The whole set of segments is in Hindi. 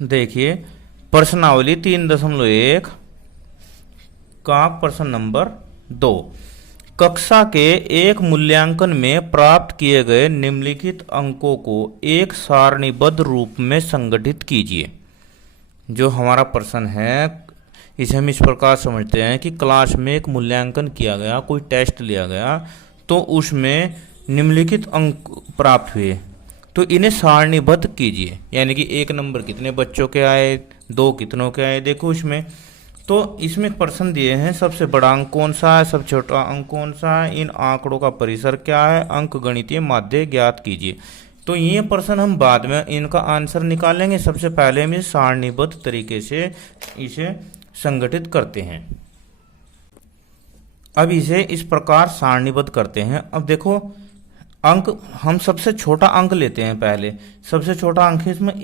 देखिए प्रश्नावली 3.1 का प्रश्न नंबर 2। कक्षा के एक मूल्यांकन में प्राप्त किए गए निम्नलिखित अंकों को एक सारणीबद्ध रूप में संगठित कीजिए। जो हमारा प्रश्न है इसे हम इस प्रकार समझते हैं कि क्लास में एक मूल्यांकन किया गया, कोई टेस्ट लिया गया, तो उसमें निम्नलिखित अंक प्राप्त हुए, तो इन्हें सारणीबद्ध कीजिए। यानी कि 1 नंबर कितने बच्चों के आए, 2 कितनों के आए। देखो इसमें तो इसमें प्रश्न दिए हैं, सबसे बड़ा अंक कौन सा है, सबसे छोटा अंक कौन सा है, इन आंकड़ों का परिसर क्या है, अंक गणितीय माध्य ज्ञात कीजिए। तो ये प्रश्न हम बाद में इनका आंसर निकालेंगे। सबसे पहले हम इस सारणीबद्ध तरीके से इसे संगठित करते हैं। अब इसे इस प्रकार सारणीबद्ध करते हैं। अब देखो अंक हम सबसे छोटा अंक लेते हैं। पहले सबसे छोटा अंक है इसमें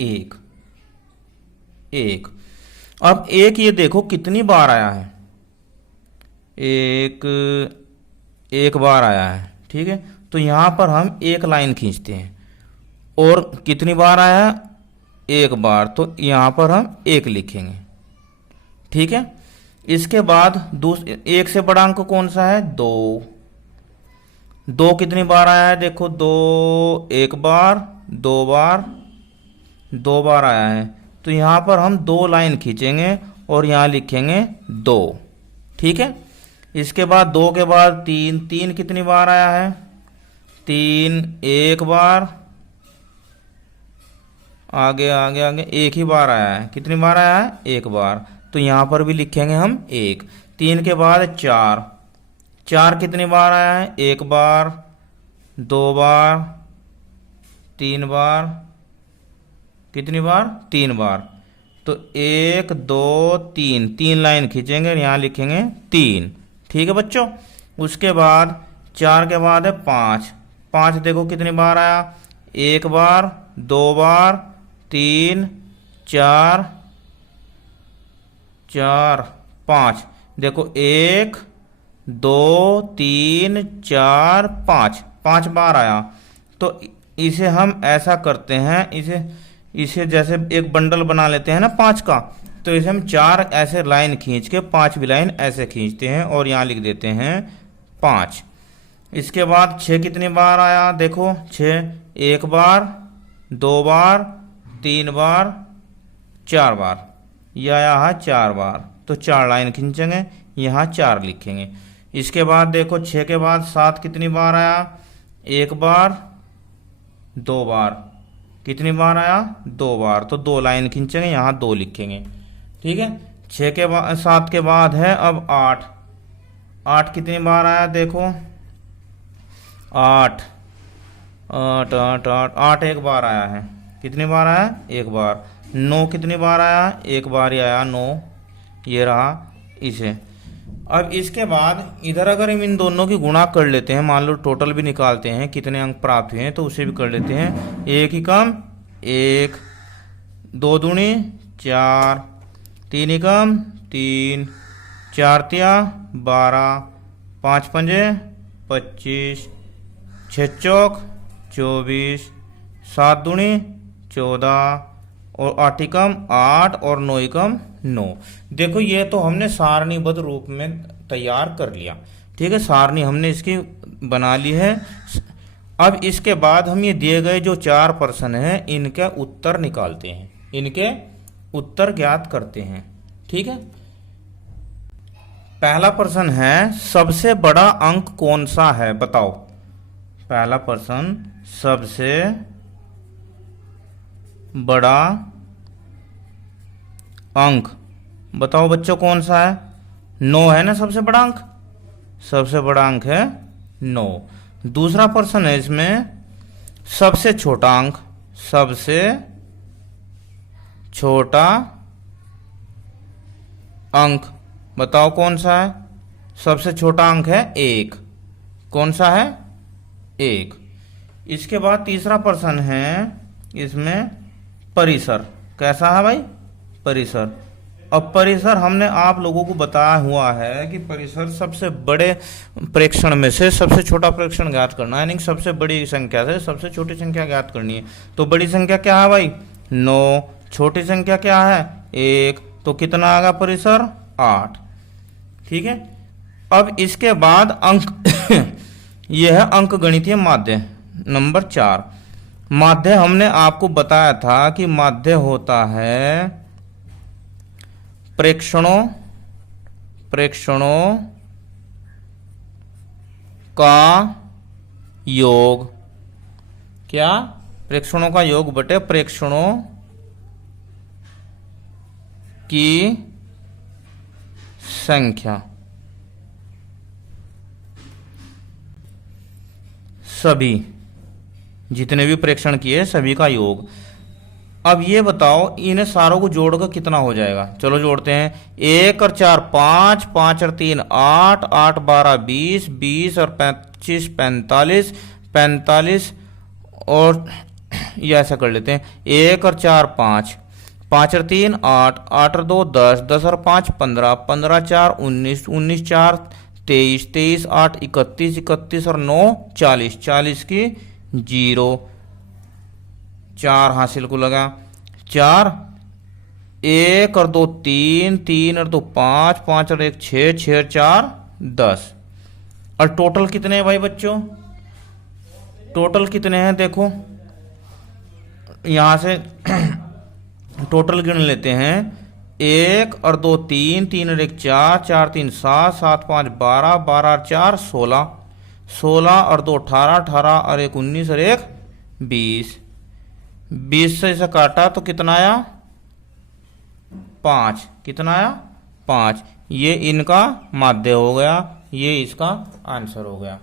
1। अब 1 ये देखो कितनी बार आया है, एक बार आया है। ठीक है, तो यहां पर हम एक लाइन खींचते हैं। और कितनी बार आया है, 1 बार, तो यहां पर हम 1 लिखेंगे। ठीक है, इसके बाद एक से बड़ा अंक कौन सा है, 2 कितनी बार आया है, देखो 2 1 बार, 2 बार, 2 बार आया है। तो यहां पर हम 2 लाइन खींचेंगे और यहां लिखेंगे 2। ठीक है, इसके बाद 2 के बाद 3 कितनी बार आया है, 3 1 बार, आगे आगे आगे 1 ही बार आया है। कितनी बार आया है, 1 बार, तो यहां पर भी लिखेंगे हम 1। 3 के बाद 4 कितनी बार आया है, 1 बार, 2 बार, 3 बार, कितनी बार, 3 बार। तो 1 2 3 लाइन खींचेंगे, यहां लिखेंगे 3। ठीक है बच्चों, उसके बाद 4 के बाद है 5 देखो कितनी बार आया, 1 बार, 2 बार, 3 4 5। देखो 1 2 3 4 5 बार आया। तो इसे हम ऐसा करते हैं, इसे जैसे एक बंडल बना लेते हैं ना 5 का, तो इसे हम 4 ऐसे लाइन खींच के 5 भी लाइन ऐसे खींचते हैं और यहाँ लिख देते हैं 5। इसके बाद 6 कितनी बार आया, देखो 6 1 बार, 2 बार, 3 बार, 4 बार, यह आया है 4 बार। तो 4 लाइन खींचेंगे, यहाँ 4 लिखेंगे। इसके बाद देखो 6 के बाद 7 कितनी बार आया, 1 बार, 2 बार, कितनी बार आया, 2 बार, तो 2 लाइन खींचेंगे, यहाँ 2 लिखेंगे। ठीक है, 6 के बाद 7 के बाद है अब 8 कितनी बार आया, देखो 8 1 बार आया है। कितनी बार आया, 1 बार। 9 कितनी बार आया, 1 बार ही आया 9, ये रहा इसे। अब इसके बाद इधर अगर हम इन दोनों की गुणा कर लेते हैं, मान लो टोटल भी निकालते हैं कितने अंक प्राप्त हुए हैं, तो उसे भी कर लेते हैं। 1 ही कम 1, 2 दूनी 4, 3 ही कम 3, 4 तिया 12, 5 पंजे 25, 6 चौक 24, 7 दूनी 14, और 8 ही कम 8 और 9 ही कम 9। देखो ये तो हमने सारणीबद्ध रूप में तैयार कर लिया। ठीक है, सारणी हमने इसकी बना ली है। अब इसके बाद हम ये दिए गए जो 4 प्रश्न हैं इनके उत्तर निकालते हैं, इनके उत्तर ज्ञात करते हैं। ठीक है, पहला प्रश्न है सबसे बड़ा अंक कौन सा है, बताओ। पहला प्रश्न, सबसे बड़ा अंक बताओ बच्चों कौन सा है, 9 है ना सबसे बड़ा अंक, सबसे बड़ा अंक है 9। दूसरा प्रश्न है इसमें सबसे छोटा अंक, सबसे छोटा अंक बताओ कौन सा है, सबसे छोटा अंक है 1। कौन सा है, 1। इसके बाद तीसरा प्रश्न है इसमें परिसर, कैसा है भाई, परिसर। अब परिसर हमने आप लोगों को बताया हुआ है कि परिसर सबसे बड़े प्रेक्षण में से सबसे छोटा प्रेक्षण ज्ञात करना है, यानी सबसे बड़ी संख्या से सबसे छोटी संख्या ज्ञात करनी है। तो बड़ी संख्या क्या है भाई, 9, छोटी संख्या क्या है 1, तो कितना आ गया परिसर 8। ठीक है। अब इसके बाद अंक यह है अंक गणितीय माध्य नंबर 4। माध्य हमने आपको बताया था कि माध्य होता है प्रेक्षणों का योग। क्या? प्रेक्षणों का योग बटे प्रेक्षणों की संख्या। सभी जितने भी प्रेक्षण किए सभी का योग। अब ये बताओ इन सारों को जोड़कर कितना हो जाएगा। चलो जोड़ते हैं। 1 और 4 5, 5 और 3 8, 8 12 20, 20 और 25 45, 45 और ये ऐसा कर लेते हैं। 1 और 4 5, 5 और 3 8, 8 और 2 10, 10 और 5 15, 15 4 19, 19 4 23, 23 8 31, 31 और 9 40, 40 की 0, 4 हासिल को लगा 4, 1 और 2 3, 3 और 2 5, 5 और 1 6, 6 और 4 10। और टोटल कितने हैं भाई बच्चों? टोटल कितने हैं देखो यहां से टोटल गिन लेते हैं। 1 और 2 3, 3 और 1 4, 4 3 7, 7 5 12, 12 और 4 16, 16 और 2 18, 18 और 1 19 और 1 20, 20 से इसे काटा तो कितना आया 5। कितना आया 5। ये इनका माध्य हो गया, ये इसका आंसर हो गया।